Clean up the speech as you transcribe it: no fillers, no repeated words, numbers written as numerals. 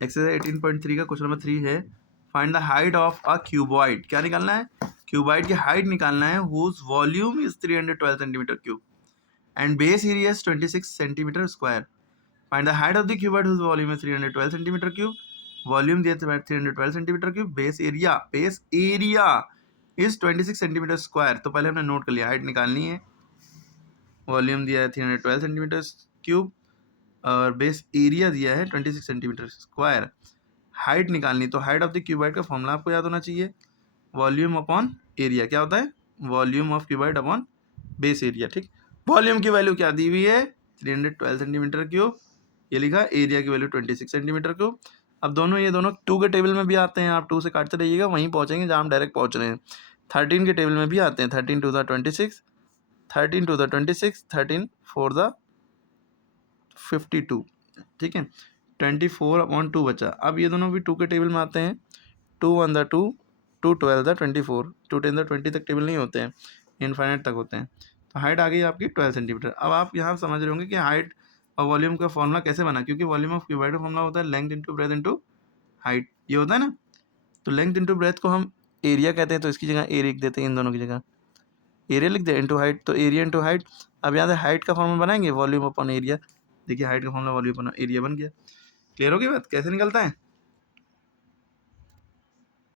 Exercise 18.3 का question number 3 है, find the height of a cuboid. क्या निकालना है? क्यूबॉइड की हाइट निकालना है, whose volume is 312 centimetre cube and base area is 26 centimetre square. Find the height of the cuboid whose volume is 312 centimetre cube, volume दिया 312 centimetre cube, base area is 26 centimetre square. तो पहले हमने note कर लिया, height निकालनी है, volume दिया है 312 सेंटीमीटर क्यूब और बेस एरिया दिया है 26 सेंटीमीटर स्क्वायर। हाइट निकालनी, तो हाइट ऑफ द क्यूबॉइड का फॉर्मूला आपको याद होना चाहिए, वॉल्यूम अपॉन एरिया। क्या होता है? Volume of cuboid upon base area. ठीक, वॉल्यूम की वैल्यू क्या दी हुई है? 312 सेंटीमीटर क्यूब, ये लिखा, एरिया की वैल्यू 26 सेंटीमीटर क्यूब। अब ये दोनों 2 के टेबल में भी आते हैं, आप 2 से काटते रहिएगा, वहीं पहुंचेंगे जहाँ हम डायरेक्ट पहुंच रहे हैं। 13 के टेबल में भी आते हैं, 13 to the 26, 13 to the 26, 13 4 the 52। ठीक है, 24/2 बचा। अब ये दोनों भी 2 के टेबल में आते हैं, 2 1 द 2, 2 12 द 24, 2 10 द 20 तक टेबल नहीं होते हैं, इनफाइनाइट तक होते हैं। तो हाइट आ गई आपकी 12 सेंटीमीटर। अब आप यहाँ समझ रहे होंगे कि हाइट और वॉल्यूम का फॉर्मूला कैसे बना, क्योंकि वॉल्यूम ऑफ क्यूबॉइड का फॉर्मूला होता है length into breadth into height, ये होता है ना। तो लेंथ इंटू ब्रेथ को हम एरिया कहते हैं, तो इसकी जगह एरिया लिख देते हैं, इन दोनों की जगह एरिया लिख दे, इंटू हाइट, तो एरिया इंटू हाइट। अब यहाँ से हाइट का फॉर्मूला बनाएंगे, वॉल्यूम अपॉन एरिया। देखिए हाइट का फॉर्मूला वॉल्यूम अपॉन एरिया बन गया। क्लियर होगी बात कैसे निकलता है?